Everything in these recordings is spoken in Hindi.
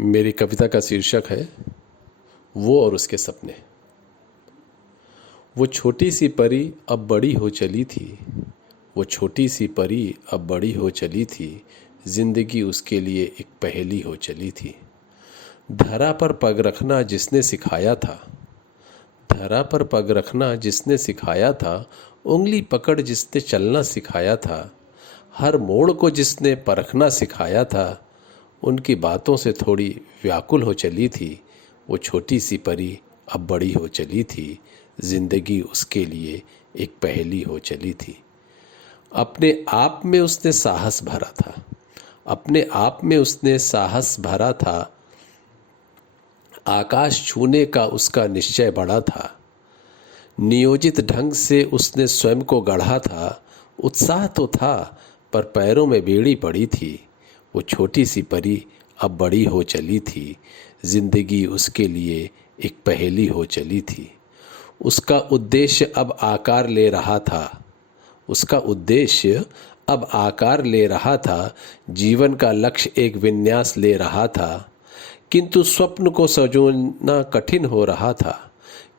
मेरी कविता का शीर्षक है वो और उसके सपने। वो छोटी सी परी अब बड़ी हो चली थी। वो छोटी सी परी अब बड़ी हो चली थी। जिंदगी उसके लिए एक पहेली हो चली थी। धरा पर पग रखना जिसने सिखाया था, धरा पर पग रखना जिसने सिखाया था, उंगली पकड़ जिसने चलना सिखाया था, हर मोड़ को जिसने परखना सिखाया था, उनकी बातों से थोड़ी व्याकुल हो चली थी। वो छोटी सी परी अब बड़ी हो चली थी। जिंदगी उसके लिए एक पहेली हो चली थी। अपने आप में उसने साहस भरा था, अपने आप में उसने साहस भरा था। आकाश छूने का उसका निश्चय बड़ा था। नियोजित ढंग से उसने स्वयं को गढ़ा था। उत्साह तो था पर पैरों में बेड़ी पड़ी थी। वो छोटी सी परी अब बड़ी हो चली थी। जिंदगी उसके लिए एक पहेली हो चली थी। उसका उद्देश्य अब आकार ले रहा था, उसका उद्देश्य अब आकार ले रहा था। जीवन का लक्ष्य एक विन्यास ले रहा था। किंतु स्वप्न को सजोना कठिन हो रहा था,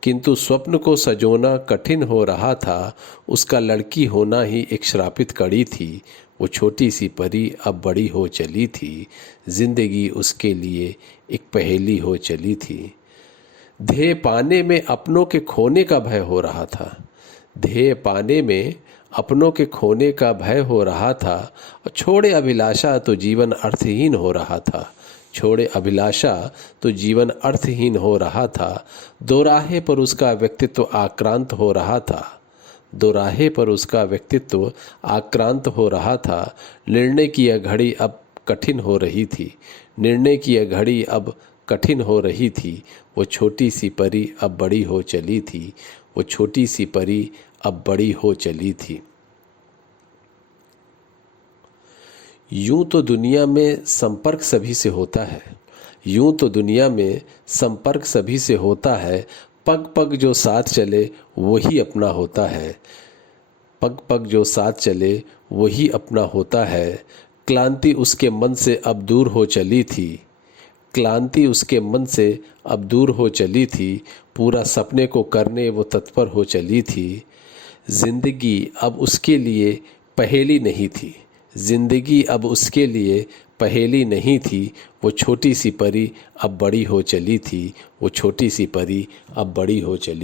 किंतु स्वप्न को सजोना कठिन हो रहा था। उसका लड़की होना ही एक श्रापित कड़ी थी। वो छोटी सी परी अब बड़ी हो चली थी। जिंदगी उसके लिए एक पहेली हो चली थी। ध्येय पाने में अपनों के खोने का भय हो रहा था, ध्येय पाने में अपनों के खोने का भय हो रहा था। और छोड़े अभिलाषा तो जीवन अर्थहीन हो रहा था, छोड़े अभिलाषा तो जीवन अर्थहीन हो रहा था। दोराहे पर उसका व्यक्तित्व आक्रांत हो रहा था, दोराहे पर उसका व्यक्तित्व आक्रांत हो रहा था। निर्णय की यह घड़ी अब कठिन हो रही थी, निर्णय की यह घड़ी अब कठिन हो रही थी। वो छोटी सी परी अब बड़ी हो चली थी, वो छोटी सी परी अब बड़ी हो चली थी। यूं तो दुनिया में संपर्क सभी से होता है, यूं तो दुनिया में संपर्क सभी से होता है। पग पग जो साथ चले वही अपना होता है, पग पग जो साथ चले वही अपना होता है। क्लांति उसके मन से अब दूर हो चली थी, क्लांति उसके मन से अब दूर हो चली थी। पूरा सपने को करने वो तत्पर हो चली थी। जिंदगी अब उसके लिए पहेली नहीं थी, जिंदगी अब उसके लिए पहेली नहीं थी। वो छोटी सी परी अब बड़ी हो चली थी, वो छोटी सी परी अब बड़ी हो चली।